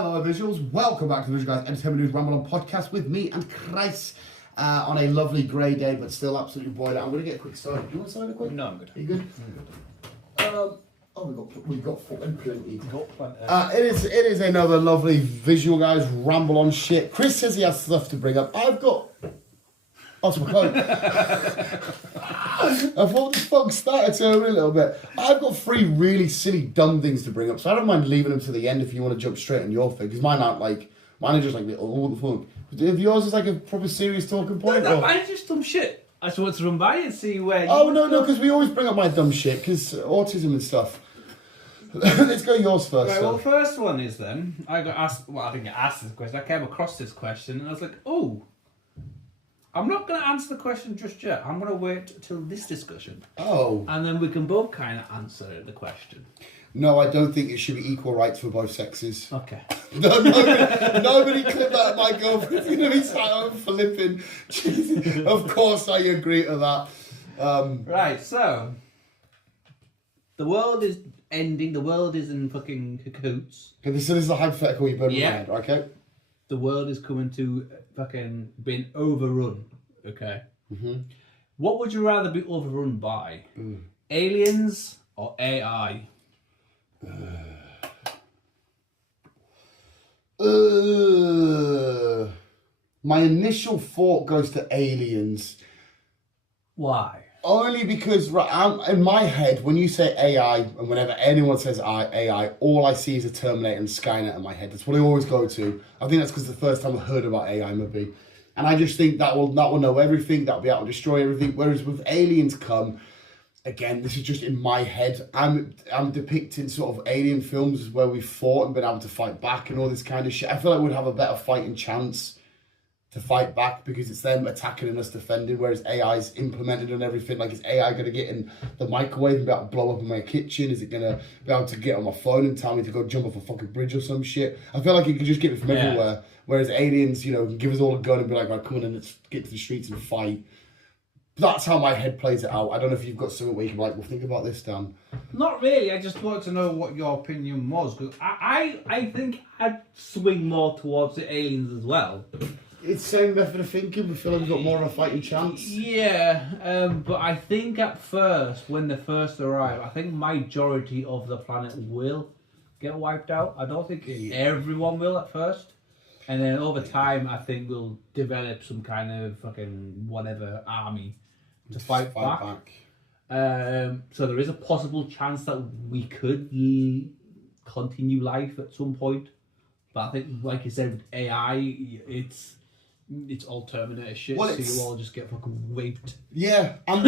Hello, visuals. Welcome back to the Visual Guys Entertainment News Ramble on podcast with me and Guyz on a lovely grey day, but still absolutely boiling. I'm going to get a quick start. Do you want to start a quick? No, I'm good. Are you good? I'm good. We've got fucking plenty. good. It is another lovely Visual Guys Ramble on shit. Chris says he has stuff to bring up. I've got... Oh, it's my coat. I thought the fog started to a little bit. I've got three really silly, dumb things to bring up, so I don't mind leaving them to the end if you want to jump straight on your thing, because mine are just like, oh, what the fuck. If yours is like a proper serious talking point, no, mine's just dumb shit. I just want to run by and see where you... Oh, no, because we always bring up my dumb shit, because autism and stuff. Let's go yours first. Right, well, the first one is then, I got asked, well, I didn't get asked this question, I came across this question, and I was like, oh, I'm not going to answer the question just yet. I'm going to wait till this discussion. Oh. And then we can both kind of answer the question. No, I don't think it should be equal rights for both sexes. Okay. No, nobody clip that. My girlfriend's going to be sat home flipping. Jesus. Of course I agree to that. Right, so, the world is ending. The world is in fucking cahoots. So this is a hypothetical you burn Yeah. around, okay? The world is coming to fucking being overrun, okay? Mm-hmm. What would you rather be overrun by? Aliens or AI? My initial thought goes to aliens. Why? Only because in my head, when you say AI, and whenever anyone says AI, all I see is a Terminator and Skynet in my head. That's what I always go to. I think that's because the first time I heard about AI maybe. And I just think that will know everything, that'll be able to destroy everything. Whereas with aliens come, again, this is just in my head. I'm depicting sort of alien films where we've fought and been able to fight back and all this kind of shit. I feel like we'd have a better fighting chance to fight back because it's them attacking and us defending, whereas AI's implemented and everything. Like, is AI going to get in the microwave and be able to blow up in my kitchen? Is it going to be able to get on my phone and tell me to go jump off a fucking bridge or some shit? I feel like it could just get it from everywhere, whereas aliens, you know, can give us all a gun and be like, right, come on and let's get to the streets and fight. That's how my head plays it out. I don't know if you've got something where you can be like, well, think about this, Dan. Not really. I just wanted to know what your opinion was. Because I think I'd swing more towards the aliens as well. It's the same method of thinking. We feel like we've got more of a fighting chance. Yeah, but I think at first, when they first arrive, I think majority of the planet will get wiped out. I don't think everyone will at first. And then over time, I think we'll develop some kind of fucking whatever army to fight back. So there is a possible chance that we could continue life at some point. But I think, like you said, with AI, it's all Terminator shit, so you'll all just get fucking wiped. Yeah, and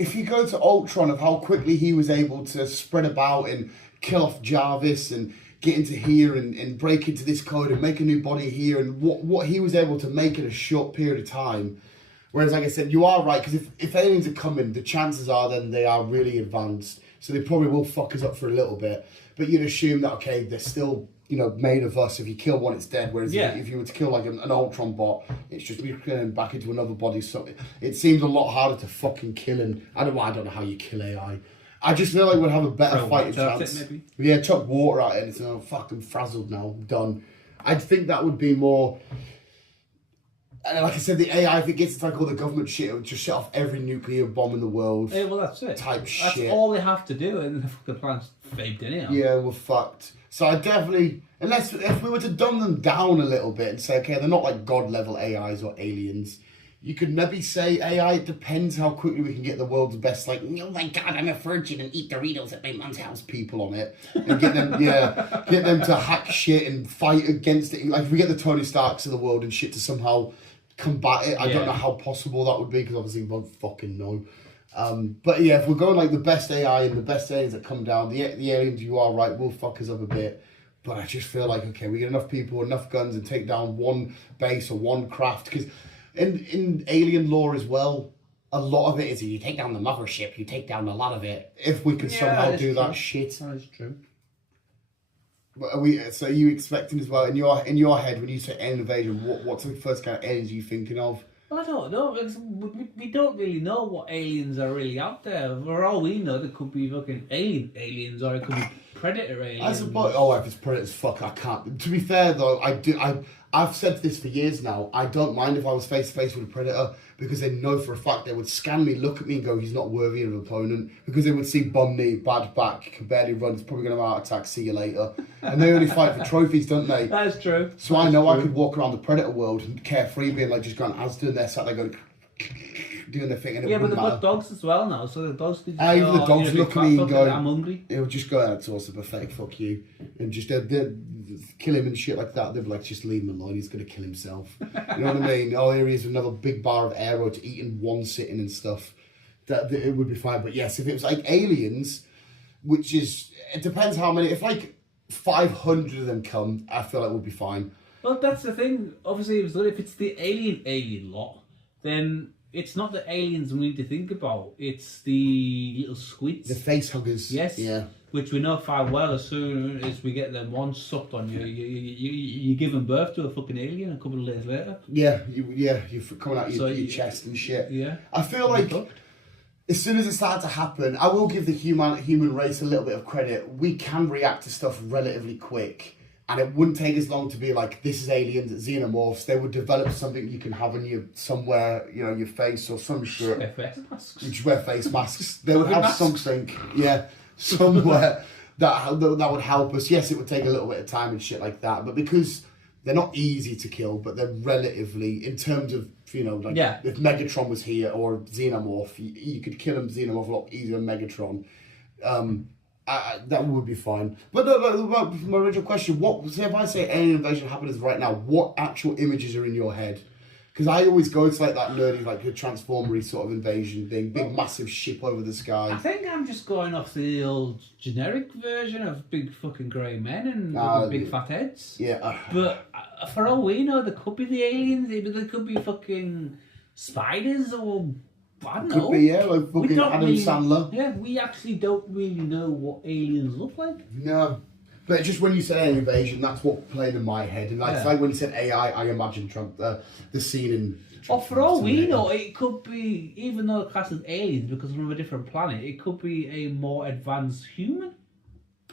if you go to Ultron of how quickly he was able to spread about and kill off Jarvis and get into here and break into this code and make a new body here and what he was able to make in a short period of time. Whereas, like I said, you are right, because if aliens are coming, the chances are then they are really advanced, so they probably will fuck us up for a little bit. But you'd assume that, okay, they're still, you know, made of us. If you kill one, it's dead. Whereas if you were to kill like an Ultron bot, it's just turning back into another body. So it seems a lot harder to fucking kill. And I don't know how you kill AI. I just feel like we'd have a better fighting chance. Maybe. Yeah, chuck water at it and it's fucking frazzled now, done. I think that would be more. And like I said, the AI, if it gets to like all the government shit, it would just shut off every nuclear bomb in the world. Yeah, well, that's it. That's all they have to do, and the planet's faked anyhow. Yeah, we're fucked. So I definitely, unless if we were to dumb them down a little bit and say, okay, they're not like god level AIs or aliens, you could maybe say AI. It depends how quickly we can get the world's best, like, oh my god, I'm a virgin and eat Doritos at my mum's house people on it, and get them, get them to hack shit and fight against it. Like if we get the Tony Starks of the world and shit to somehow combat it, I don't know how possible that would be because obviously we won't fucking know. But yeah, if we're going like the best AI and the best aliens that come down, the aliens, you are right, will fuck us up a bit. But I just feel like, okay, we get enough people, enough guns and take down one base or one craft. Because in alien lore as well, a lot of it is you take down the mothership, you take down a lot of it. If we could somehow do that shit. That is true. But so are you expecting as well, in your head, when you say alien invasion, what's the first kind of aliens you thinking of? Well, I don't know, because we don't really know what aliens are really out there. For all we know, there could be fucking aliens, or it could be predator aliens. I suppose. Oh, if it's predators, fuck, I can't. To be fair though, I've said this for years now. I don't mind if I was face to face with a predator because they know for a fact they would scan me, look at me, and go, "He's not worthy of an opponent." Because they would see bum knee, bad back, can barely run. He's probably going to have a heart attack. See you later. And they only fight for trophies, don't they? That's true. So I know I could walk around the predator world and carefree, being like just going Asda, and they're sat there going. Doing the thing, and yeah, but they've got dogs as well now, so the dogs could just even the dogs look at me and go, "I'm hungry." It'll just go out to us a pathetic fuck you, and just they'd kill him and shit like that. They'd be like, just leave him alone. He's gonna kill himself. You know what I mean? All here is another big bar of aero to eat in one sitting and stuff. That it would be fine. But yes, if it was like aliens, which is it depends how many. If like 500 of them come, I feel like would be fine. Well, that's the thing. Obviously, if it's the alien lot, then it's not the aliens we need to think about. It's the little squids. The face huggers. Yes. Yeah. Which we know far well as soon as we get them one sucked on you, you give them birth to a fucking alien a couple of days later. Yeah, you're coming out your chest and shit. Yeah. I feel like as soon as it started to happen, I will give the human race a little bit of credit. We can react to stuff relatively quick. And it wouldn't take as long to be like, this is aliens, xenomorphs. They would develop something you can have on you somewhere, you know, your face or some shit. Wear face masks. You just wear face masks. They would have something, somewhere that would help us. Yes, it would take a little bit of time and shit like that. But because they're not easy to kill, but they're relatively, in terms of, you know, like if Megatron was here or Xenomorph, you could kill him Xenomorph a lot easier than Megatron. That would be fine. But my original question, if I say alien invasion happens right now, what actual images are in your head? Because I always go to like that nerdy, like a transformery sort of invasion thing, big massive ship over the sky. I think I'm just going off the old generic version of big fucking grey men and big fat heads. Yeah. But for all we know, there could be the aliens, there could be fucking spiders or... I don't know. Could be, like fucking Adam Sandler. Yeah, we actually don't really know what aliens look like. No. But just when you said alien invasion, that's what played in my head. And like, it's like when you said AI, I imagined the scene in... Or for all we know, it could be, even though classed as aliens because from a different planet, it could be a more advanced human.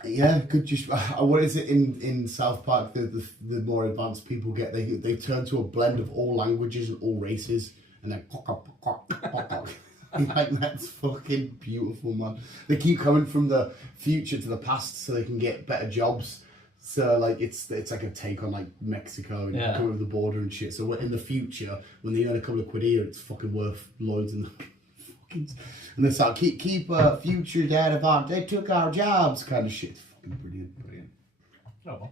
Yeah, could just... What is it in South Park, the more advanced people get, they turn to a blend of all languages and all races. And then like that's fucking beautiful, man. They keep coming from the future to the past so they can get better jobs. So like it's like a take on like Mexico and come over the border and shit. So in the future, when they earn a couple of quid here, it's fucking worth loads and they start keep future dad of our they took our jobs kind of shit. It's fucking brilliant. Oh, well,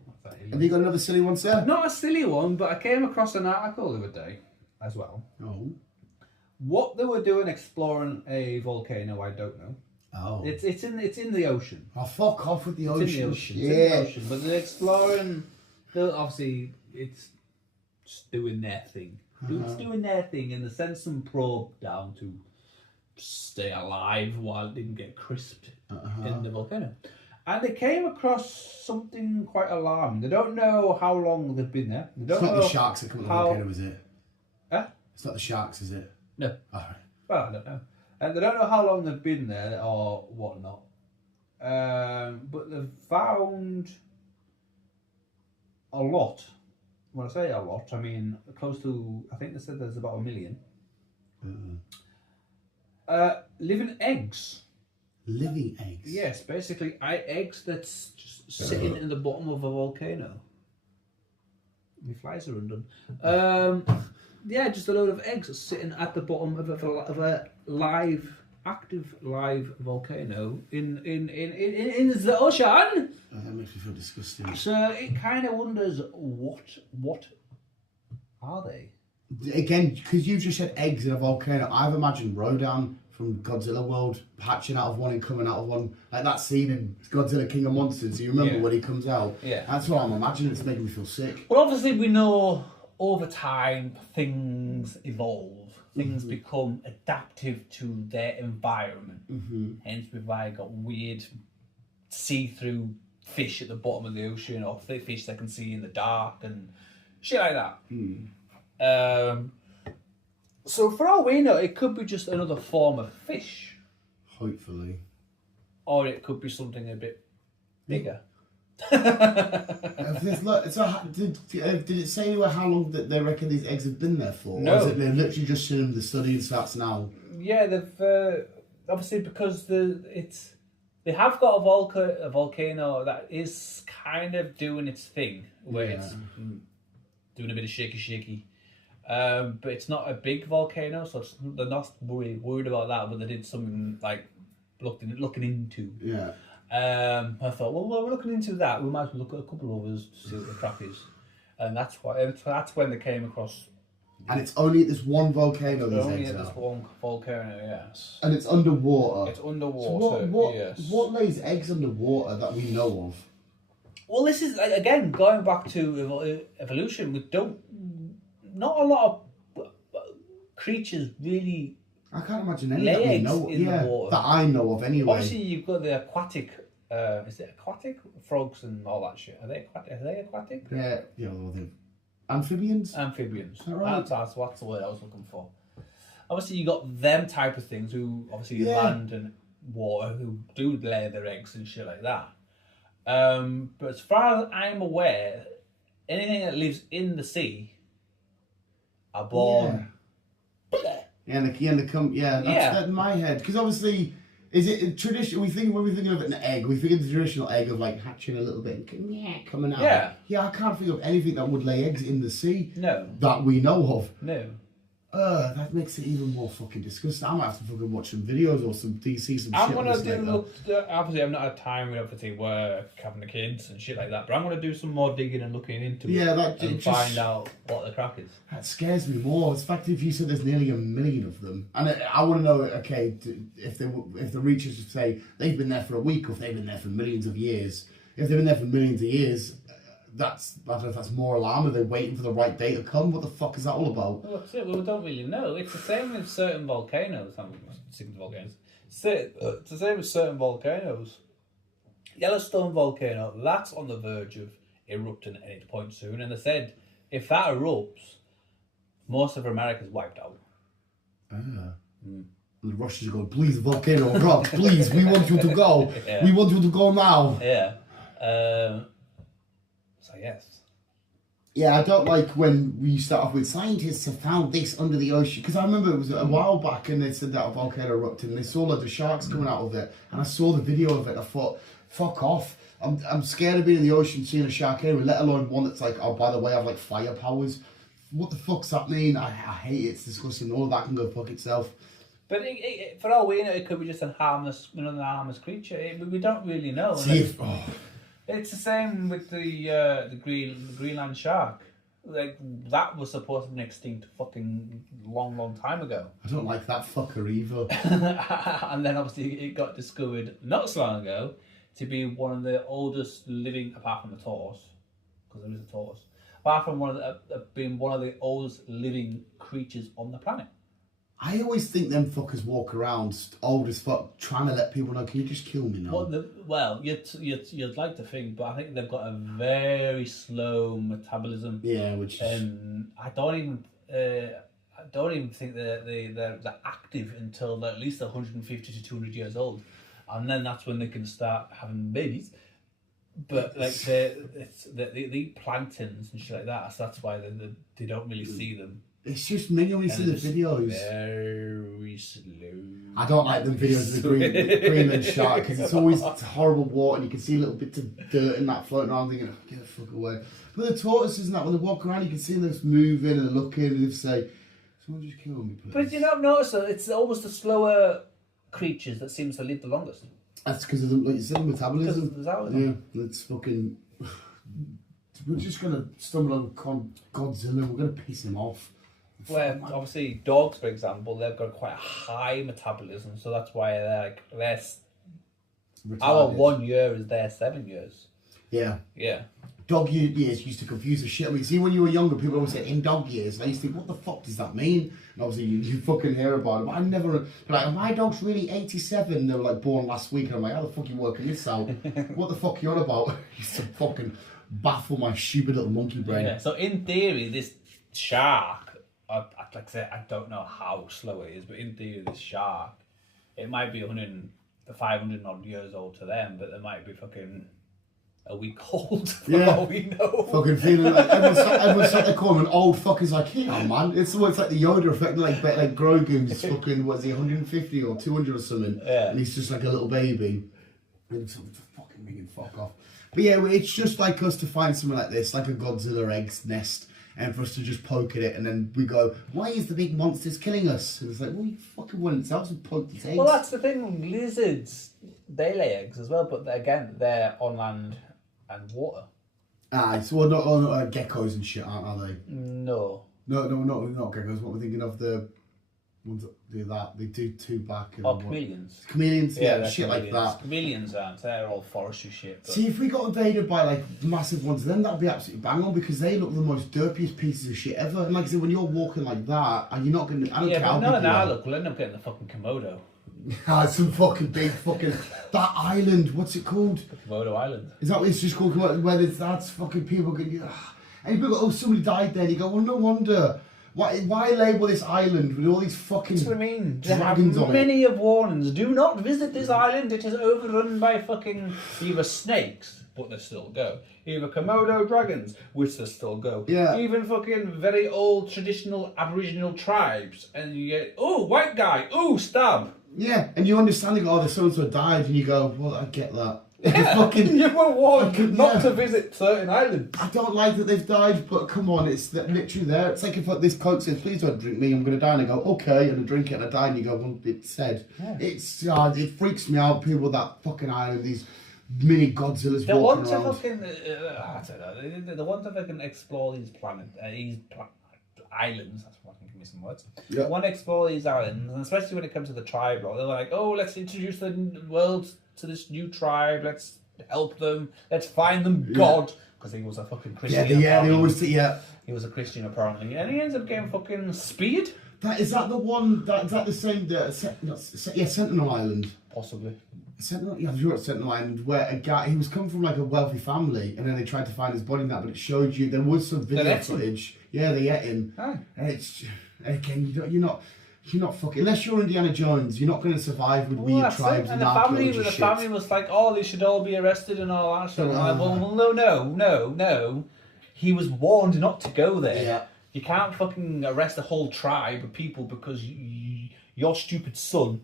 have you got another silly one, sir? Not a silly one, but I came across an article the other day as well. Oh. What they were doing exploring a volcano, I don't know. Oh. It's in the ocean. Oh, fuck off with the ocean. It's in the ocean. It's in the ocean. But they're exploring. Obviously, it's just doing their thing. It's doing their thing, and they sent some probe down to stay alive while it didn't get crisped in the volcano. And they came across something quite alarming. They don't know how long they've been there. They don't it's not know the sharks that come to the volcano, is it? Huh? It's not the sharks, is it? No. All right. Well, I don't know. And they don't know how long they've been there or whatnot. But they've found a lot. When I say a lot, I mean close to, I think they said there's about 1 million. Living eggs. Living eggs? Yes, basically eggs that's just sitting in the bottom of a volcano. My flies are undone. Yeah, just a load of eggs sitting at the bottom of a active live volcano in the ocean. Oh, that makes me feel disgusting. So it kind of wonders what are they? Again, because you just said eggs in a volcano, I've imagined Rodan from Godzilla World hatching out of one and coming out of one, like that scene in Godzilla King of Monsters. You remember when he comes out? Yeah, that's what I'm imagining. It's making me feel sick. Well, obviously we know over time things evolve. Things become adaptive to their environment. Hence, we've got weird see-through fish at the bottom of the ocean, or fish that can see in the dark and shit like that. So for all we know, it could be just another form of fish. Hopefully. Or it could be something a bit Bigger. Did it say anywhere how long that they reckon these eggs have been there for? No. Or is it they've literally just seen the study and starts now? Yeah, they've obviously because they have got a volcano that is kind of doing its thing where it's doing a bit of shaky. But it's not a big volcano, so they're not worried about that. But they did something like looking into. Yeah. I thought, well, we're looking into that. We might as well look at a couple of others to see what the crap is, and that's when they came across. And it's only at this one volcano. They're These only eggs at are. this one volcano, yes. And it's underwater. It's underwater. So yes. what lays eggs underwater that we know of? Well, this is again going back to evolution. Not a lot of creatures really. I can't imagine any Lay that we eggs know in the water. that I know of anyway. Obviously, you've got the aquatic. Is it aquatic frogs and all that shit? Are they aquatic? They're they're amphibians. Amphibians. Right. That's the word I was looking for. Obviously, you got them type of things who obviously land and water who do lay their eggs and shit like that. But as far as I'm aware, anything that lives in the sea are born. And they come. That's in my head because obviously. Is it traditional? When we think of an egg, we think of the traditional egg of like hatching a little bit and coming out. Yeah, I can't think of anything that would lay eggs in the sea. No. That we know of. No. That makes it even more fucking disgusting. I might have to fucking watch some videos or some DC some I'm shit. gonna do. Obviously, I've not had time with everything work, having the kids and shit like that. But I'm gonna do some more digging and looking into it. And find out what the crack is. That scares me more. The fact if you said there's nearly 1 million of them, and I want to know. Okay, if the researchers say they've been there for a week or if they've been there for millions of years. If they've been there for millions of years. I don't know if that's more alarm. Are they waiting for the right day to come? What the fuck is that all about? Well, that's it. We don't really know. It's the same with certain volcanoes. I'm sticking to volcanoes. It's the same with certain volcanoes. Yellowstone volcano, that's on the verge of erupting at any point soon. And they said if that erupts, most of America's wiped out. And the Russians are going, please, volcano erupt, please. We want you to go. Yeah. We want you to go now. Yeah. So yes. Yeah, I don't like when we start off with scientists have found this under the ocean. Because I remember it was a while back and they said that a volcano erupted and they saw loads of sharks coming out of it. And I saw the video of it and I thought, fuck off. I'm scared of being in the ocean seeing a shark anyway, let alone one that's like, oh, by the way, I have like fire powers. What the fuck's that mean? I hate it. It's disgusting. All of that can go fuck itself. But for all we know, it could be just a harmless creature. We don't really know. It's the same with the Greenland shark. Like that was supposed to be extinct fucking long time ago. I don't like that fucker either. And then obviously it got discovered not so long ago to be one of the oldest living, apart from the tortoise, because there is a tortoise. Apart from being one of the oldest living creatures on the planet. I always think them fuckers walk around old as fuck, trying to let people know. Can you just kill me now? Well, you'd like to think, but I think they've got a very slow metabolism. Yeah, which. I don't even think they're active until they're at least 150 to 200 years old, and then that's when they can start having babies. But like they eat planktons and shit like that, so that's why they don't really see them. It's just me when you see the videos. Very slow. I don't like them videos of the Greenland shark because it's always horrible water and you can see little bits of dirt in that floating around thinking, oh, get the fuck away. But the tortoises and that, when they walk around, you can see them just moving and looking and they say, someone just kill me, please. But you don't notice that it's almost the slower creatures that seems to live the longest. That's because of the, like you said, metabolism. Because of the yeah, it's fucking... We're just going to stumble on Godzilla, we're going to piss him off. Where obviously dogs, for example, they've got quite a high metabolism, so that's why they're our 1 year is their 7 years. Yeah. Yeah. Dog years used to confuse the shit. I mean, see, when you were younger, people always said in dog years. And I used to think, what the fuck does that mean? And obviously, you fucking hear about it. But I never, like, my dog's really 87. They were like born last week. And I'm like, how the fuck are you working this out? What the fuck are you on about? I used to fucking baffle my stupid little monkey brain. Yeah. So in theory, this shark, like I said, I don't know how slow it is, but in theory, this shark, it might be 500 odd years old to them, but they might be fucking a week old for Yeah. all we know. Fucking feeling like everyone's sat there calling an old fucker's like, hey man, it's like the Yoda effect, like Grogu's fucking, what's he, 150 or 200 or something, Yeah. and he's just like a little baby. And it's fucking ringing fuck off. But yeah, it's just like us to find something like this, like a Godzilla egg's nest, and for us to just poke at it, and then we go, why is the big monsters killing us? And it's like, well, you fucking wouldn't themselves and poke these eggs. Well, that's the thing. Lizards, they lay eggs as well, but again, they're on land and water. So well, not geckos and shit, are they? No. No, not geckos. What we're thinking of, the ones that do that. They do two back. And Chameleons. Chameleons, yeah, shit chameleons. like that. Chameleons aren't. They're all forestry shit. But... See, if we got invaded by like massive ones, then that'd be absolutely bang on because they look the most derpiest pieces of shit ever. And like I said, when you're walking like that, and you're not gonna, I don't care how big you are. Look, we'll end up getting the fucking Komodo. Some fucking big fucking that island. What's it called? The Komodo Island. Is that what it's just called? Where that's fucking people going. And people go, oh, somebody died there. And you go, well, no wonder. Why label this island with all these fucking That's what I mean. dragons on it? Many of warnings. Do not visit this island. It is overrun by fucking either snakes, but they still go. Either Komodo dragons, which they still go. Yeah. Even fucking very old traditional Aboriginal tribes, and you get white guy, stab. Yeah, and you understand, you go, oh, the so-and-so died, and you go, well, I get that. Yeah. Fucking, You were warned not yeah. to visit certain islands. I don't like that they've died, but come on, it's literally there. It's like if this Coke says, please don't drink me, I'm going to die, and I go, okay, and I drink it, and I die, and you go, well, it's said. Yeah. It freaks me out, people that fucking island, these mini Godzillas They walking want to around. fucking, I don't know, they want to fucking explore these islands, that's what I can give me some words. Yeah. They want to explore these islands, and especially when it comes to the tribe law, they're like, oh, let's introduce the world to this new tribe, let's help them, let's find them God, because he was a fucking Christian. They always say, He was a Christian apparently, and he ends up getting fucking speared. Is that the one, is that the same, Sentinel Island? Possibly. Sentinel, yeah, I'm sure it's Sentinel Island, where a guy, he was coming from like a wealthy family, and then they tried to find his body in that, but it showed you, there was some video footage. Yeah, they ate him. Oh. And it's, again, you're not fucking, unless you're Indiana Jones, you're not going to survive with weird tribes and the family was like, oh, they should all be arrested and all that stuff. Like, well, no. He was warned not to go there. Yeah. You can't fucking arrest a whole tribe of people because your stupid son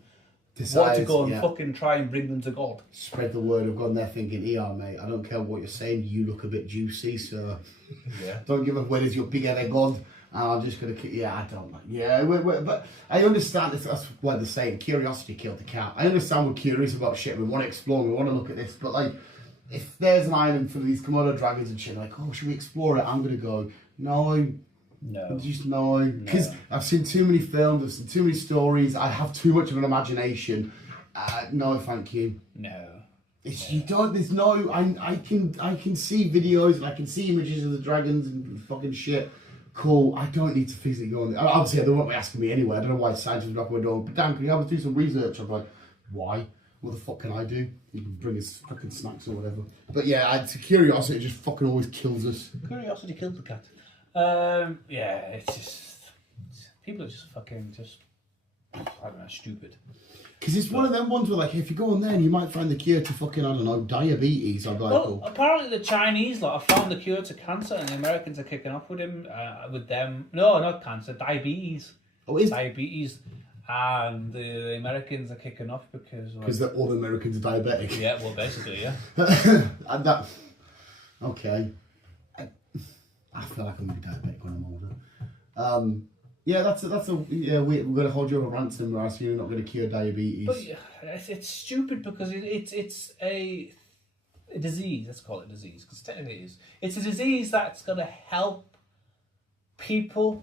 wanted to go and fucking try and bring them to God. Spread the word of God, and they're thinking, mate, I don't care what you're saying, you look a bit juicy, so don't give a where is your big-headed God. I'm just going to... Yeah, I don't know. Yeah, but I understand that's what they're saying. Curiosity killed the cat. I understand we're curious about shit. We want to explore. We want to look at this. But, like, if there's an island full of these Komodo dragons and shit, like, oh, should we explore it? I'm going to go, no. Just no. Because I've seen too many films. I've seen too many stories. I have too much of an imagination. No, thank you. No. You don't... There's no... I can see videos and I can see images of the dragons and fucking shit. Cool, I don't need to physically go on there. Obviously, they won't be asking me anyway. I don't know why scientists knock my door. But Dan, can you help us do some research? I'm like, why? What the fuck can I do? You can bring us fucking snacks or whatever. But yeah, curiosity just fucking always kills us. Curiosity killed the cat. It's just... People are just fucking I don't know, stupid. Because it's one of them ones where, like, if you go on there and you might find the cure to fucking, I don't know, diabetes. I'm like, well, apparently the Chinese lot have found the cure to cancer, and the Americans are kicking off with them. No, not cancer, diabetes. Oh, is diabetes, and the Americans are kicking off because all the Americans are diabetic. Yeah, well, basically, yeah. And okay. I feel like I'm gonna be diabetic when I'm older. Yeah, we're going to hold you over ransom, or else you're not going to cure diabetes. But it's stupid because it's a disease. Let's call it a disease because technically it is. It's a disease that's going to help people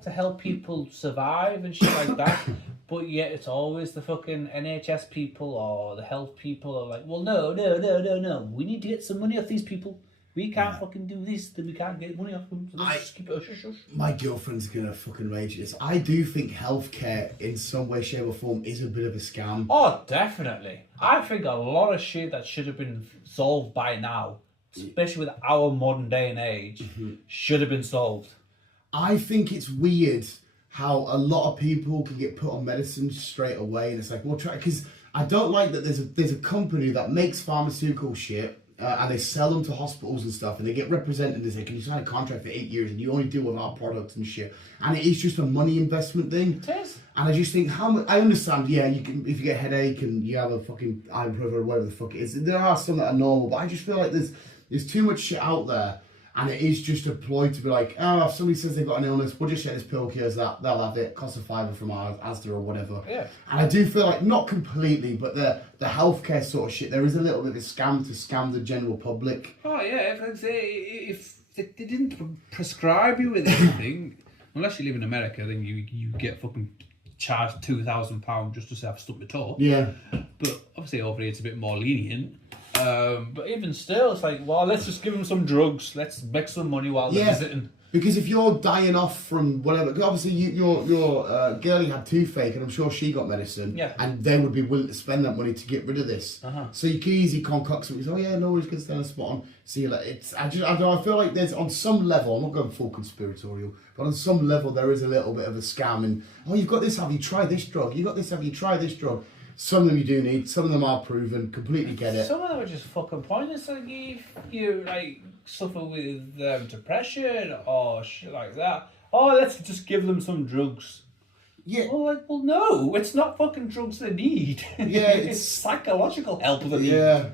survive and shit like that. But yet it's always the fucking NHS people or the health people are like, well, no. We need to get some money off these people. We can't fucking do this, then we can't get money off them. So let's just keep it shush. My girlfriend's gonna fucking rage at this. I do think healthcare, in some way, shape, or form, is a bit of a scam. Oh, definitely. I think a lot of shit that should have been solved by now, especially with our modern day and age, should have been solved. I think it's weird how a lot of people can get put on medicine straight away, and it's like, well, try, because I don't like that there's a company that makes pharmaceutical shit, and they sell them to hospitals and stuff, and they get represented and they say, can you sign a contract for 8 years and you only deal with our products and shit. And it is just a money investment thing. It is. And I just think, how much, I understand, yeah, you can, if you get a headache and you have a fucking ibuprofen or whatever the fuck it is, there are some that are normal, but I just feel like there's too much shit out there. And it is just a ploy to be like, oh, if somebody says they've got an illness, we'll just get this pill cures that, they'll have it, cost a fiver from Asda or whatever. Yeah. And I do feel like, not completely, but the healthcare sort of shit, there is a little bit of a scam to scam the general public. Oh yeah, if they didn't prescribe you with anything, unless you live in America, then you get fucking charged £2,000 just to say I've stubbed my toe. Yeah. But obviously over here it's a bit more lenient. But even still, it's like, well, let's just give them some drugs. Let's make some money while they're visiting. Because if you're dying off from whatever, because obviously your girlie had toothache, and I'm sure she got medicine. Yeah. And they would be willing to spend that money to get rid of this. So you can easily concoct something. Oh yeah, no worries, can stand spot on. See, like I don't know. I feel like there's on some level. I'm not going full conspiratorial, but on some level there is a little bit of a scam. And oh, you've got this. Have you tried this drug? You got this. Have you tried this drug? Some of them you do need, some of them are proven, completely get it. Some of them are just fucking pointless. Like if you like suffer with depression or shit like that, oh, let's just give them some drugs. Yeah. Well, no, it's not fucking drugs they need. Yeah, it's psychological help they need. Yeah.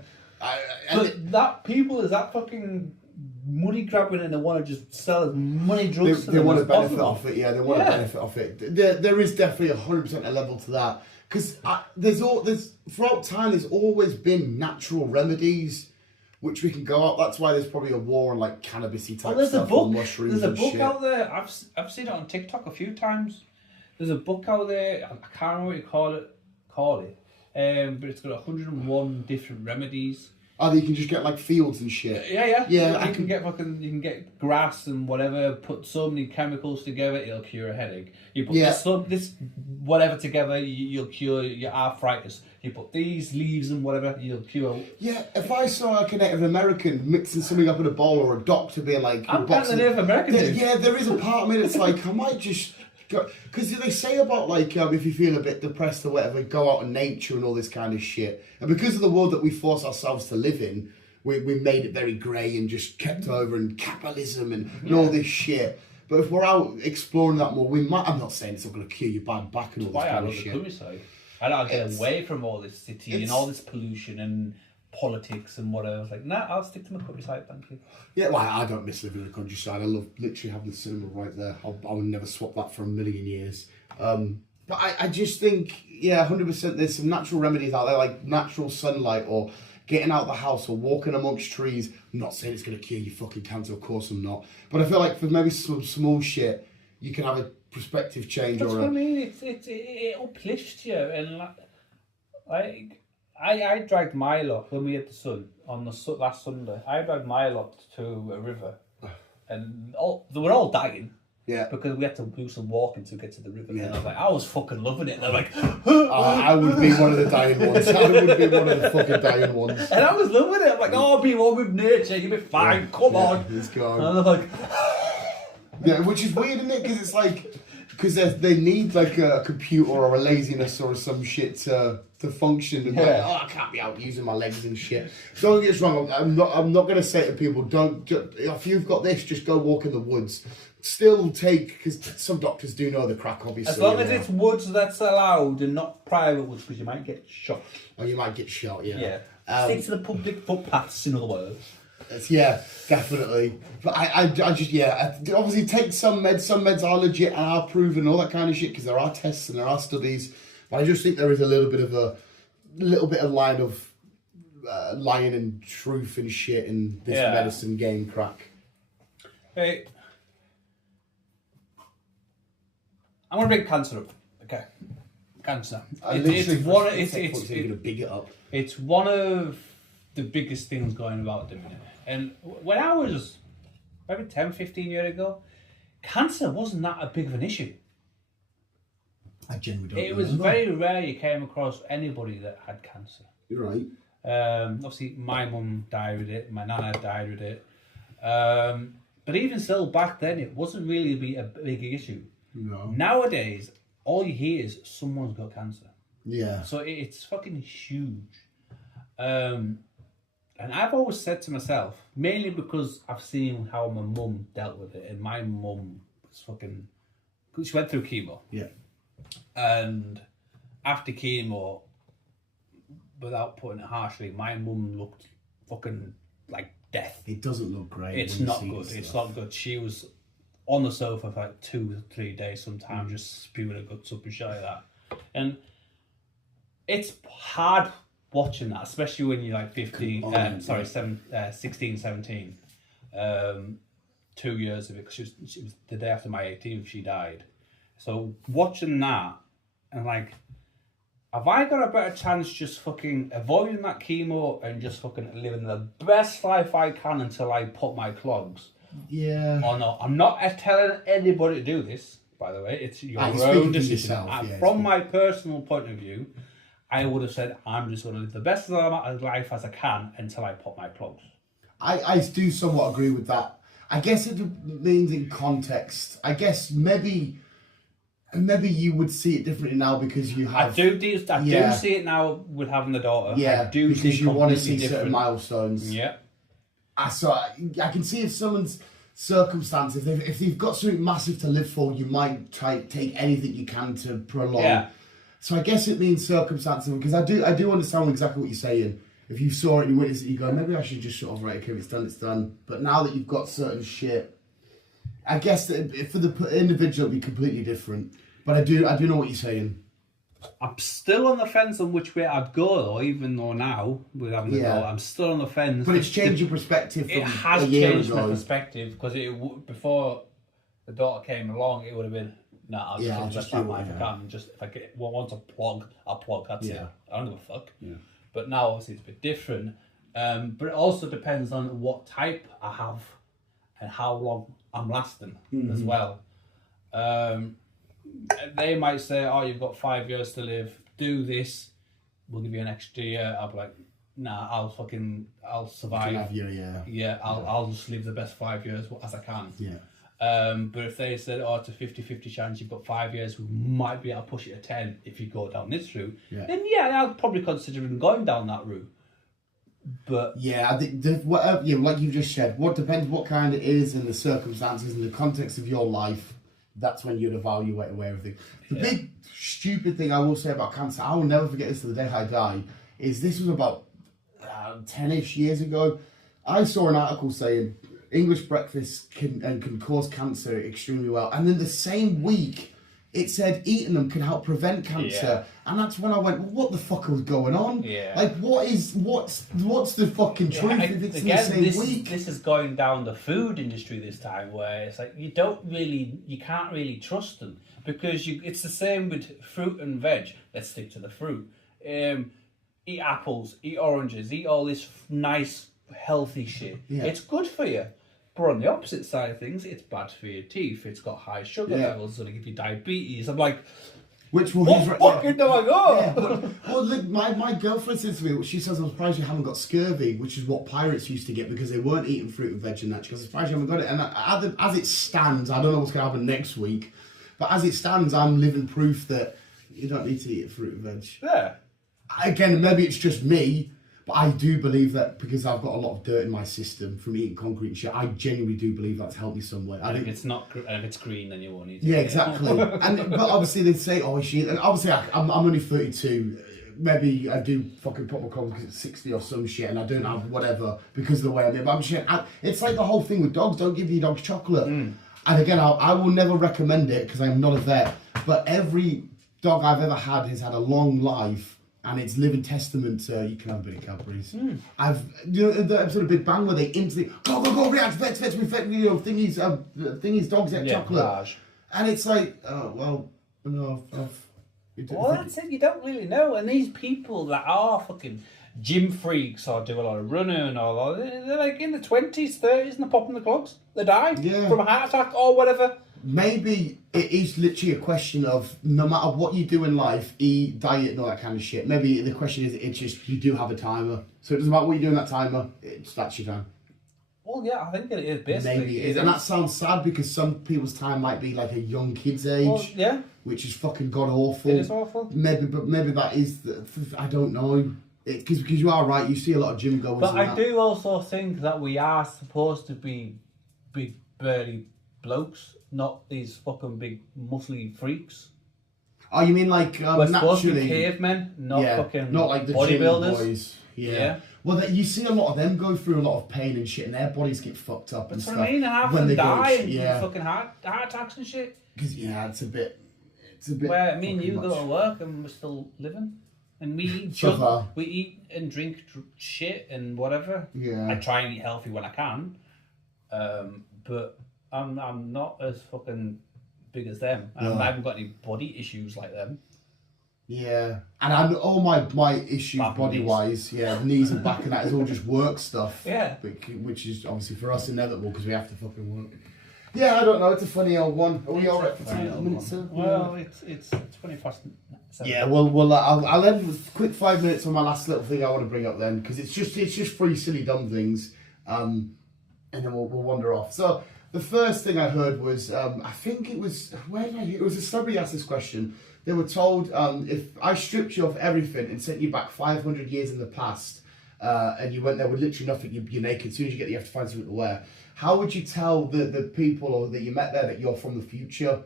But that people is that fucking money grabbing and they want to just sell as money drugs. They want to benefit off it. Yeah, they want to benefit off it. There is definitely 100% a level to that. Because throughout time, there's always been natural remedies which we can go out. That's why there's probably a war on like cannabis-y type stuff, or mushrooms. There's a book shit. out there. I've seen it on TikTok a few times. There's a book out there. I can't remember what you call it. But it's got 101 different remedies. Oh, you can just get like fields and shit. Yeah. Yeah, you can get grass and whatever. Put so many chemicals together, it'll cure a headache. You put this whatever together, you'll cure your arthritis. You put these leaves and whatever, you'll cure. Yeah, if I saw like a Native American mixing something up in a bowl, or a doctor being like, I'm part of the Native American. Yeah, there is a part of me that's like, I might just. Because they say about like if you feel a bit depressed or whatever, go out in nature and all this kind of shit. And because of the world that we force ourselves to live in, we made it very grey and just kept over and capitalism and all this shit. But if we're out exploring that more, we might. I'm not saying it's not going to cure your bad back and all this kind of shit. Countryside. I'll get away from all this city and all this pollution and politics and whatever. I was like, nah, I'll stick to my countryside, thank you. Yeah, well, I don't miss living in the countryside. I love literally having the cinema right there. I would never swap that for a million years. But I just think, 100% there's some natural remedies out there, like natural sunlight or getting out of the house or walking amongst trees. I'm not saying it's going to cure your fucking cancer, of course I'm not. But I feel like for maybe some small shit, you can have a perspective change. That's what I mean. It uplifts you and like. I dragged my lot when we had the sun on the last Sunday. I dragged my lot to a river, and they were all dying. Yeah. Because we had to do some walking to get to the river. Yeah. And I was fucking loving it. And they're like, I would be one of the dying ones. I would be one of the fucking dying ones. And I was loving it. I'm like, oh, be one with nature. You'll be fine. Come on. Let's go. And they're like, yeah, which is weird, isn't it? Because it's like, because they need like a computer or a laziness or some shit to function. And like, I can't be out using my legs and shit. Don't get us wrong. I'm not going to say to people, if you've got this, just go walk in the woods. Still take, because some doctors do know the crack, obviously. As long as it's woods that's allowed and not private woods, because you might get shot. Or you might get shot, yeah. Stick to the public footpaths, in other words. Yeah, definitely. But I just, obviously take some meds. Some meds are legit and are proven, all that kind of shit, because there are tests and there are studies. But I just think there is a little bit of line of lying and truth and shit in this medicine game crack. Hey, I'm gonna bring cancer up. Okay, cancer. It's one of the biggest things going about at the minute. And when I was maybe 10, 15 years ago, cancer wasn't that a big of an issue. I generally don't. It was very rare you came across anybody that had cancer. You're right. Obviously, my mum died with it. My nana died with it. But even still, back then, it wasn't really a big issue. No. Nowadays, all you hear is someone's got cancer. Yeah. So it's fucking huge. And I've always said to myself, mainly because I've seen how my mum dealt with it, and my mum was fucking... She went through chemo. Yeah. And after chemo, without putting it harshly, my mum looked fucking like death. It doesn't look great. It's not good. It's not good. She was on the sofa for like 2 or 3 days sometimes, just spewing her guts up and shit like that. And it's hard watching that, especially when you're like 16, 17. 2 years of it, because she was the day after my 18th, she died. So watching that, and like, have I got a better chance just fucking avoiding that chemo and just fucking living the best life I can until I put my clogs? Yeah. Or not? I'm not telling anybody to do this, by the way. It's your You're own decision. yourself, yeah, from my personal point of view, I would have said, I'm just going to live the best life as I can until I put my clogs. I do somewhat agree with that. I guess it means in context. I guess maybe you would see it differently now because you have... I do see it now with having the daughter. Yeah, I do because see you want to see different. certain milestones. Yeah. So I can see if someone's circumstance, if they've got something massive to live for, you might try to take anything you can to prolong. Yeah. So I guess it means circumstances, because I do understand exactly what you're saying. If you saw it and you witnessed it, you go, maybe I should just sort of, right, okay, if it's done, it's done. But now that you've got certain shit, I guess that for the individual it'll be completely different. But I do know what you're saying. I'm still on the fence on which way I'd go, though, even though now, with having the daughter, I'm still on the fence. But it's changed your perspective from It has a year changed ago. my perspective, because before the daughter came along, it would have been, I'll just live my life I can. Just, if I want to plug, I'll plug, that's it. I don't give a fuck. Yeah. But now, obviously, it's a bit different. But it also depends on what type I have and how long I'm lasting as well. They might say, oh, you've got 5 years to live, do this, we'll give you an extra year. I'll be like, nah, I'll survive. I'll just live the best 5 years as I can. Yeah. But if they said, oh, it's a 50-50 chance, you've got 5 years, we might be able to push it to 10 if you go down this route, then I'll probably consider going down that route. But I think whatever, like you just said, what depends what kind it is and the circumstances and the context of your life. That's when you'd evaluate away everything. The big stupid thing I will say about cancer, I will never forget this to the day I die, is this was about 10-ish years ago. I saw an article saying English breakfast can cause cancer extremely well, and then the same week it said eating them can help prevent cancer, and that's when I went, well, what the fuck was going on? Like, what's the fucking truth if it's again, in the same week? This is going down the food industry this time, where it's like you can't really trust them, because it's the same with fruit and veg. Let's stick to the fruit. Eat apples, eat oranges, eat all this nice healthy shit. It's good for you. But on the opposite side of things, it's bad for your teeth. It's got high sugar levels, so it'll give you diabetes. I'm like, which will what fucking do I go? Well, look, my girlfriend says to me, she says, I'm surprised you haven't got scurvy, which is what pirates used to get because they weren't eating fruit and veg and that. She goes, I'm surprised you haven't got it. And as it stands, I don't know what's going to happen next week, but as it stands, I'm living proof that you don't need to eat fruit and veg. Yeah. Again, maybe it's just me, but I do believe that because I've got a lot of dirt in my system from eating concrete and shit, I genuinely do believe that's helped me somewhere. I think if it's not, and if it's green, then you won't eat it. Yeah, exactly. But obviously they say, oh, she, and obviously I'm only 32. Maybe I do fucking put my collar because it's 60 or some shit, and I don't have whatever because of the way I'm there. But I'm just, it's like the whole thing with dogs. Don't give your dogs chocolate. And again, I will never recommend it because I'm not a vet. But every dog I've ever had has had a long life. And it's living testament to you can have a bit of Cadbury's. The episode of Big Bang where they instantly go react vets thingies dogs get chocolate, gosh. And it's like no, that's it. You don't really know. And these people that are fucking gym freaks or do a lot of running or they're like in the 20s, 30s, and they're popping the clogs. They die from a heart attack or whatever. Maybe it is literally a question of no matter what you do in life, eat, diet, and all that kind of shit. Maybe the question is, it's just you do have a timer. So it doesn't matter what you do in that timer, that's your time. Well, yeah, I think it is basically. Maybe it is. And that sounds sad because some people's time might be like a young kid's age. Well, which is fucking god awful. It is awful. Maybe that is, I don't know. Because you are right, you see a lot of gym goers. But I do also think that we are supposed to be big, burly blokes, not these fucking big, muscly freaks. Oh, you mean like We're supposed to be naturally? cavemen, not fucking not like the bodybuilders. gym boys. Yeah. Well, you see a lot of them go through a lot of pain and shit, and their bodies get fucked up. That's and what stuff I mean. Half when them they die go, and fucking heart attacks and shit. Because it's a bit. Where me and fucking you much. go to work and we're still living, and we eat So far. we eat and drink shit and whatever. Yeah. I try and eat healthy when I can, but I'm not as fucking big as them, and I haven't got any body issues like them. Yeah, and all my issues body wise, knees and back and that is all just work stuff. Yeah, which is obviously for us inevitable because we have to fucking work. Yeah, I don't know. It's a funny old one. Are we all right for 10 minutes? Sir? Well, it's 20 past 7. Yeah, well, I'll end with a quick 5 minutes on my last little thing I want to bring up then because it's just three silly dumb things, and then we'll wander off. So the first thing I heard was I think it was it was a celebrity asked this question. They were told if I stripped you of everything and sent you back 500 years in the past, and you went there with literally nothing, you're naked. As soon as you get there, you have to find something to wear. How would you tell the people or that you met there that you're from the future?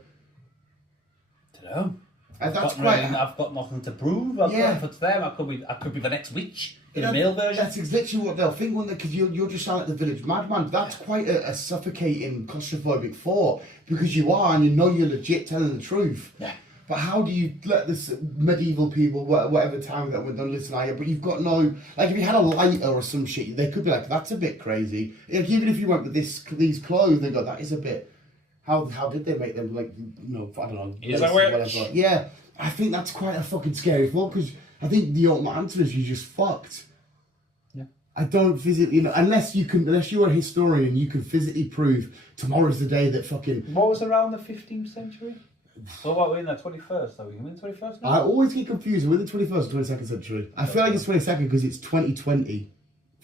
I don't know. I've got nothing to prove. If it's them, I could be the next witch in a male version. That's literally what they'll think, won't they? Because you're just sound like the village madman. That's quite a suffocating, claustrophobic thought because you are, and you know you're legit telling the truth. Yeah. But how do you let this medieval people, whatever time that we're done listening to, but you've got no, like if you had a lighter or some shit, they could be like, that's a bit crazy. Like even if you went with these clothes, they go, that is a bit, how did they make them, like, I don't know. Is that whatever. Yeah, I think that's quite a fucking scary thought because I think the ultimate answer is you're just fucked. Yeah. I don't physically, unless you're a historian and you can physically prove tomorrow's the day that fucking... What was around the 15th century? So what, we're in the 21st, are we? Are in the 21st now? I always get confused. We're in the 21st or 22nd century. I feel like it's 22nd because it's 2020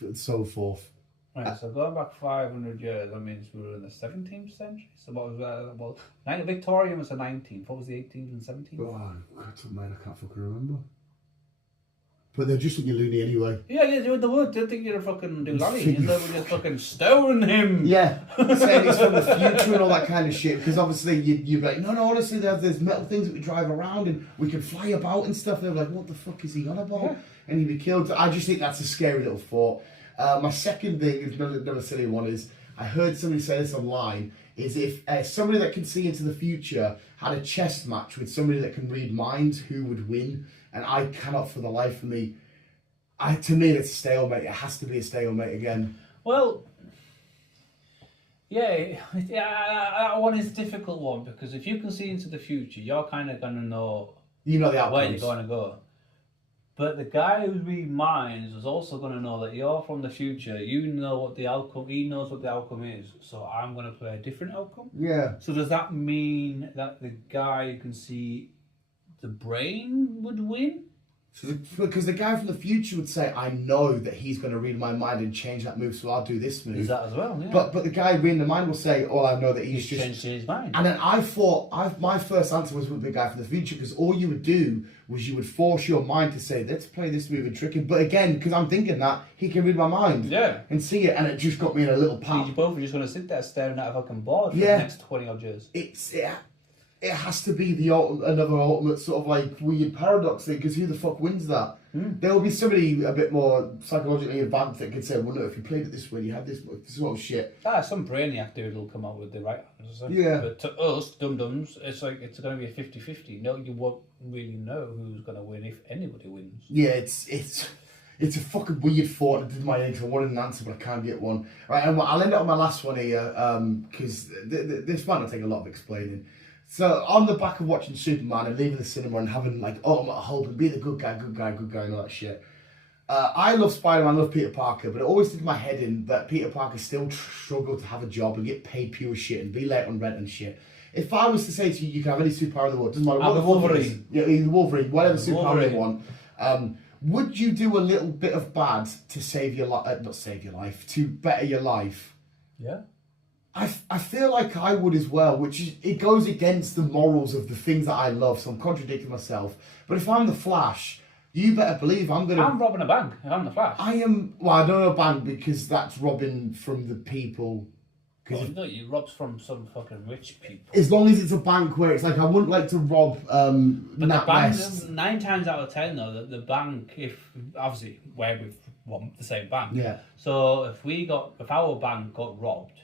and so forth. Right, so going back 500 years, that means we were in the 17th century. So what was that? Victorian was the 19th. What was the 18th and 17th? Oh, God, man, I can't fucking remember. But they're just thinking loony anyway. Yeah, they would. They think you're a fucking doolally. And they would just fucking stone him. Yeah, saying he's from the future and all that kind of shit. Because obviously you'd be like, no, honestly, there's metal things that we drive around and we can fly about and stuff. They're like, what the fuck is he on about? Yeah. And he'd be killed. I just think that's a scary little thought. My second thing, is another silly one, is I heard somebody say this online, is if somebody that can see into the future had a chess match with somebody that can read minds, who would win? And I cannot for the life of me. To me, it's a stalemate. It has to be a stalemate again. Well, yeah, that one is a difficult one because if you can see into the future, you're kind of going to know the outcomes. Where you're going to go. But the guy who's reading minds is also going to know that you're from the future. You know what the outcome. He knows what the outcome is. So I'm going to play a different outcome. Yeah. So does that mean that the guy who can see the brain would win? Because the guy from the future would say, I know that he's going to read my mind and change that move, so I'll do this move. Is that as well, yeah. But the guy reading the mind will say, oh, I know that he's just... changed his mind. And then I thought, my first answer was with the guy from the future, because all you would do was you would force your mind to say, let's play this move and trick him. But again, because I'm thinking that, he can read my mind. Yeah. And see it, and it just got me in a little pat. You both are just going to sit there staring at a fucking board for the next 20 odd years. It has to be another ultimate sort of like weird paradox thing, because who the fuck wins that? There will be somebody a bit more psychologically advanced that could say, well, no, if you played it this way, you had this sort of shit. Some brainiac dude will come up with the right answer. Yeah. But to us, dum-dums, it's like it's going to be a 50-50. No, you won't really know who's going to win if anybody wins. Yeah, it's a fucking weird thought. I did my eggs. I wanted an answer, but I can't get one. Right, and I'll end up on my last one here, because this might not take a lot of explaining. So, on the back of watching Superman and leaving the cinema and having, like, ultimate hope and being a good guy and all that shit, I love Spider-Man, I love Peter Parker, but it always did my head in that Peter Parker still struggled to have a job and get paid pure shit and be late on rent and shit. If I was to say to you, you can have any superpower in the world, doesn't matter what the Wolverine. Yeah, either Wolverine, whatever superpower you want, would you do a little bit of bad to save your life, not save your life, to better your life? Yeah. I feel like I would as well, it goes against the morals of the things that I love, so I'm contradicting myself. But if I'm the Flash, You better believe I'm robbing a bank. I'm the Flash. I am. Well, I don't know bank because that's robbing from the people. Oh, no, you rob from some fucking rich people. As long as it's a bank where it's like I wouldn't like to rob. But the bank, NatWest. 9 times out of 10 though, the bank, if obviously where we've robbed the same bank. Yeah. So if our bank got robbed,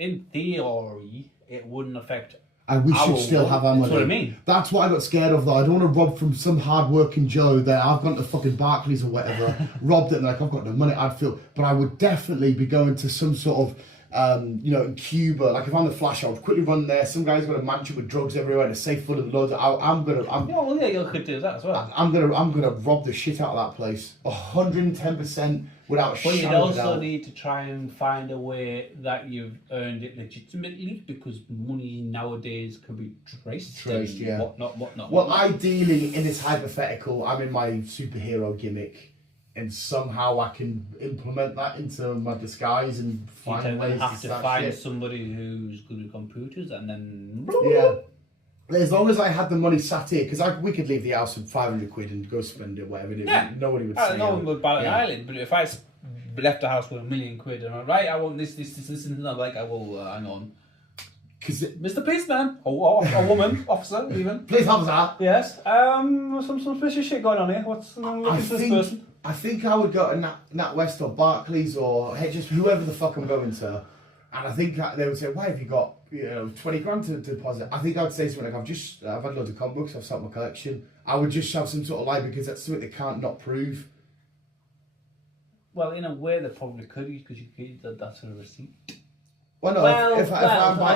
in theory, it wouldn't affect. And we should still have our money. That's what I mean. That's what I got scared of though. I don't want to rob from some hard-working Joe that I've gone to fucking Barclays or whatever, robbed it and like I've got no money. I'd feel, but I would definitely be going to some sort of. In Cuba, like if I'm the Flash, I would quickly run there. Some guy's got a mansion with drugs everywhere and a safe full of loads. You could do that as well. I'm gonna rob the shit out of that place. 110% without a shadow of a doubt. But you'd also need to try and find a way that you've earned it legitimately, because money nowadays can be traced, yeah. Whatnot. Well, ideally, in this hypothetical, I'm in my superhero gimmick. And somehow I can implement that into my disguise and find ways to have to find somebody who's good at computers and then... Yeah. As long as I had the money sat here, because we could leave the house with 500 quid and go spend it, whatever. Nobody would say. No one would buy an island, but if I left the house with £1 million and I'm right, I want this, and I'm like, I will, hang on. Mr. Policeman, or a woman, officer, even. Police officer. Yes. Some suspicious shit going on here. What's this person? I think I would go to NatWest or Barclays or just whoever the fuck I'm going to, and I think they would say, "Why have you got 20 grand to deposit?" I think I would say something like, "I've had loads of comic books. I've sold my collection." I would just have some sort of lie because that's something they can't not prove. Well, in a way, they probably could, because you could get that sort of receipt. Well, no. If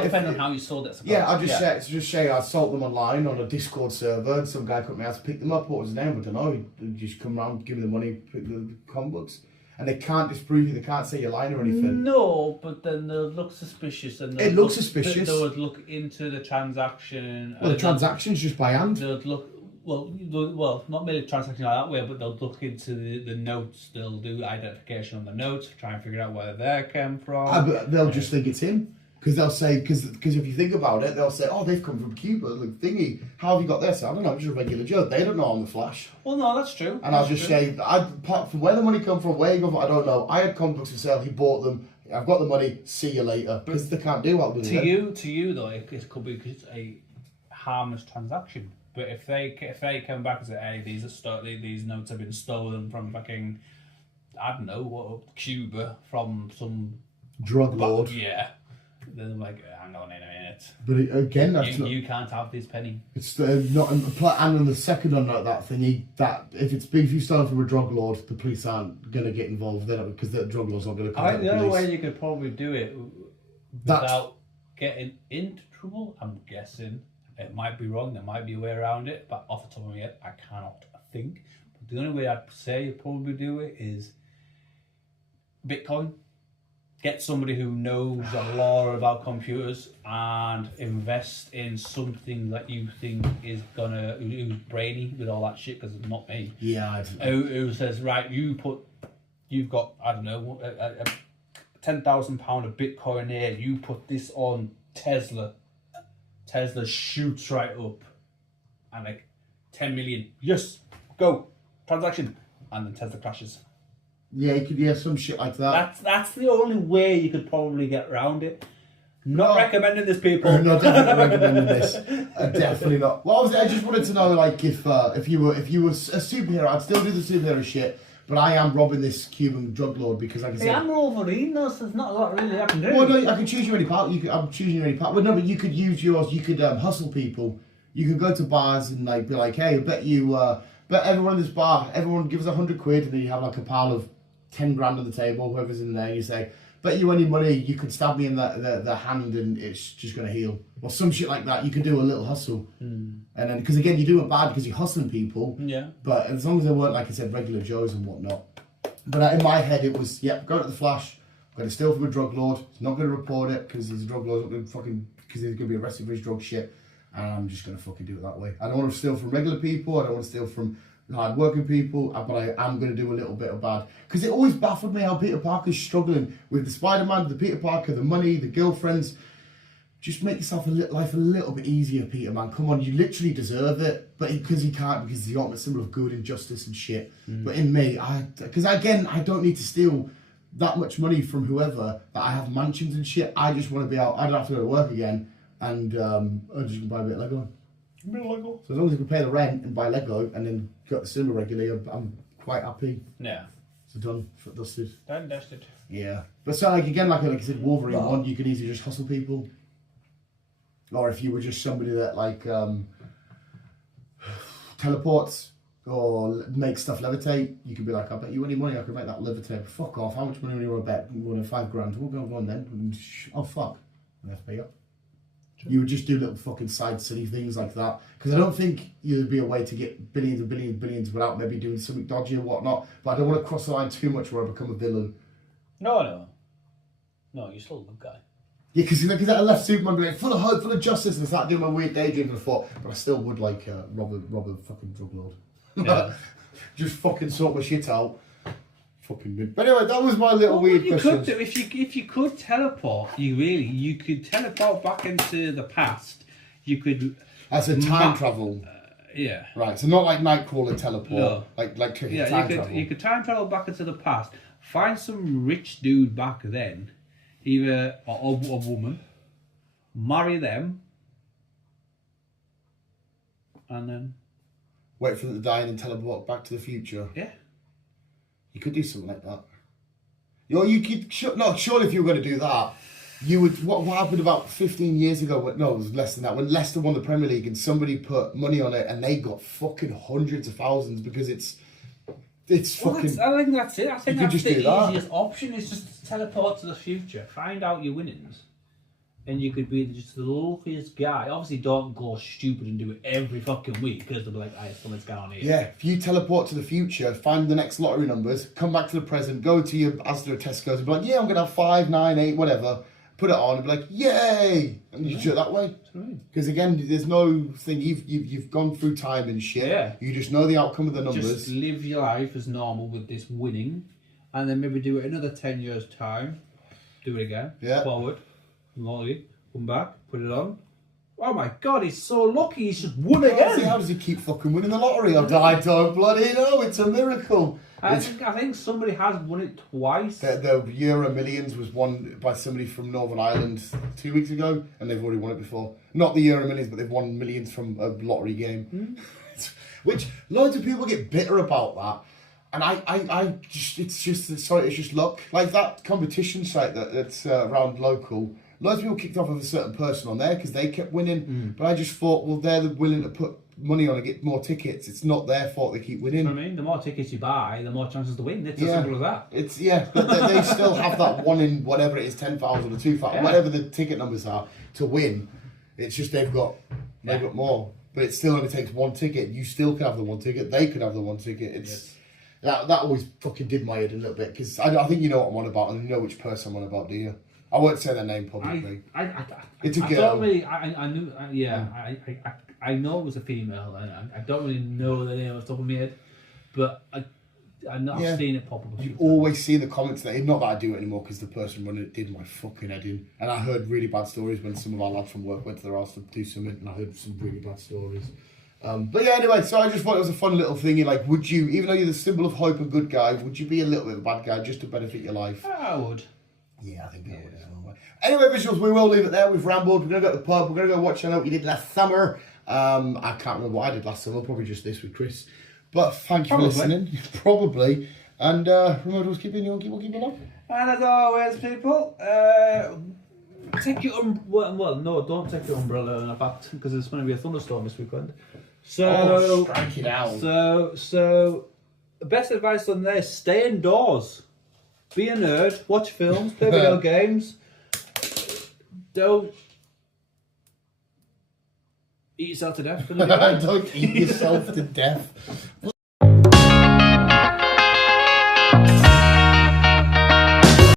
depending on how you sold it. Yeah, I'll just say I sold them online on a Discord server, and some guy cut me out to pick them up. What was his name? I don't know. He'd just come around, give me the money, pick the comic books, and they can't disprove you. They can't say you're lying or anything. No, but then they'll look suspicious, and it looks suspicious. They would look into the transaction. Well, the transaction's just by hand. They'll look. Well, not merely transaction like that way, but they'll look into the notes. They'll do identification on the notes, try and figure out where they came from. But they'll just think it's him. Because they'll say, because if you think about it, they'll say, "Oh, they've come from Cuba, like thingy. How have you got this?" I don't know, I'm just a regular Joe. They don't know I'm the Flash. Well, no, that's true. And I'll just say, apart from where the money come from, where you go from, I don't know. I had comic books for sale. He bought them. I've got the money. See you later. Because they can't do what with it. To you though, it could be because it's a harmless transaction. But if they come back and say, "Hey, these notes have been stolen from fucking, I don't know, Cuba, from some drug lord," yeah, then I'm like, "Hang on in a minute." But again, that's you can't have this penny. It's not. And on the second on that thingy, that if you stole from a drug lord, the police aren't gonna get involved then because the drug lord's not gonna contact the police. The only way you could probably do it without getting into trouble, I'm guessing. It might be wrong, there might be a way around it, but off the top of my head, I cannot think. But the only way I'd say you'd probably do it is Bitcoin. Get somebody who knows a lot about computers and invest in something that you think is who's brainy with all that shit, because it's not me. Yeah. Who says, right, you've got, I don't know, a £10,000 of Bitcoin here, you put this on Tesla shoots right up, and like 10 million, yes, go, transaction, and then Tesla crashes. Yeah, you could, some shit like that. That's the only way you could probably get around it. Not recommending this, people. No, definitely recommending this. Definitely not. Well, I just wanted to know, like, if you were a superhero, I'd still do the superhero shit. But I am robbing this Cuban drug lord because, like I said, I'm Wolverine, though, so there's not a lot really I can do. Well, no, I can choose your any part. I'm choosing your any part. Well, no, but you could use yours. You could hustle people. You could go to bars and like be like, "Hey, I bet everyone in this bar, everyone gives 100 quid," and then you have like a pile of 10 grand on the table. Whoever's in there, you say, "Bet you any money you could stab me in the hand and it's just gonna heal," or some shit like that. You could do a little hustle, and then because again you're doing bad because you're hustling people. Yeah. But as long as they weren't, like I said, regular Joes and whatnot. But in my head it was, go to the Flash. I'm gonna steal from a drug lord. He's not gonna report it because he's a drug lord. Because he's gonna be arrested for his drug shit, and I'm just gonna fucking do it that way. I don't want to steal from regular people. I don't want to steal from hard-working people, but I am going to do a little bit of bad. Because it always baffled me how Peter Parker's struggling with the Spider-Man, the Peter Parker, the money, the girlfriends. just make yourself life a little bit easier, Peter, man. Come on, you literally deserve it. But because he can't, because he's the ultimate symbol of good and justice and shit. But in me, because again, I don't need to steal that much money from whoever that I have mansions and shit. I just want to be out. I don't have to go to work again, and I just can buy a bit of Lego. So as long as I can pay the rent and buy Lego and then go to the cinema regularly, I'm quite happy. Yeah. So done, dusted. Done, dusted. Yeah, but so like again, like I said, Wolverine one, you could easily just hustle people. Or if you were just somebody that like teleports or makes stuff levitate, you could be like, I bet you any money I could make that levitate. Fuck off, how much money do you want to bet? More than $5 grand. We'll go on then. Oh fuck. And that's pay up. You would just do little fucking side silly things like that. Because I don't think there'd be a way to get billions and billions and billions without maybe doing something dodgy or whatnot. But I don't want to cross the line too much where I become a villain. No, you're still a good guy. Yeah, because I left Superman being full of hope, full of justice, and started doing my weird daydreams and I thought, but I still would like rob a fucking drug lord. Yeah. Just fucking sort my shit out. Fucking good. But anyway, that was my little weird question. Could do, if you could teleport, you could teleport back into the past. You could. As a time travel. Yeah. Right, so not like Nightcrawler teleport. No. Like yeah, time travel. You could time travel back into the past. Find some rich dude back then, either or a woman, marry them, and then wait for them to die and then teleport back to the future. Yeah. You could do something like that. You could surely if you were going to do that, you would. What happened about 15 years ago? No, it was less than that. When Leicester won the Premier League and somebody put money on it and they got fucking hundreds of thousands because it's fucking. I think that's it. I think that's just the do that. easiest option is just teleport to the future, find out your winnings, and you could be just the luckiest guy. Obviously, don't go stupid and do it every fucking week because they'll be like, "Alright, so let's go on here." Yeah, if you teleport to the future, find the next lottery numbers, come back to the present, go to your Asda or Tesco's and be like, "Yeah, I'm gonna have 5, 9, 8, whatever." Put it on and be like, "Yay!" And you do it that way. Because again, there's no thing. You've gone through time and shit. Yeah. You just know the outcome of the numbers. Just live your life as normal with this winning, and then maybe do it another 10 years time. Do it again. Yeah. Forward, lolly, come back, put it on. Oh my God, he's so lucky! He's just won again. How does he keep fucking winning the lottery? I don't bloody know. It's a miracle. I think somebody has won it twice. The Euro Millions was won by somebody from Northern Ireland 2 weeks ago, and they've already won it before. Not the Euro Millions, but they've won millions from a lottery game. Which loads of people get bitter about that, and it's just luck. Like that competition site that's around local. Loads of people kicked off with a certain person on there because they kept winning. But I just thought, well, they're willing to put money on and get more tickets. It's not their fault they keep winning. You know what I mean? The more tickets you buy, the more chances to win. It's as simple as that. But they still have that one in whatever it is, 10,000 or 2,000, whatever the ticket numbers are to win. It's just they've got more, but it still only takes one ticket. You still can have the one ticket. They could have the one ticket. That always fucking did my head a little bit because I think you know what I'm on about and you know which person I'm on about, do you? I won't say their name publicly. It's a girl. I don't really. I knew. I know it was a female. I don't really know the name off the top of my head, but I've not seen it pop up. You always see the comments that not that I do it anymore because the person running it did my fucking head in, and I heard really bad stories when some of our lads from work went to their house to do something, and I heard some really bad stories. But yeah, anyway, so I just thought it was a fun little thing. You're like, would you, even though you're the symbol of hope and good guy, would you be a little bit of a bad guy just to benefit your life? I would. Yeah, I think I would as well. Anyway, visuals, we will leave it there. We've rambled. We're going to go to the pub. We're going to go watch what you did last summer. I can't remember what I did last summer. Probably just this with Chris. But thank you for listening. Probably. And remember to keep on. And as always, people, take your don't take your umbrella in fact, because there's going to be a thunderstorm this weekend. So strike it out. So the best advice on there is stay indoors. Be a nerd, watch films, play video games. Don't eat yourself to death. Don't eat yourself to death.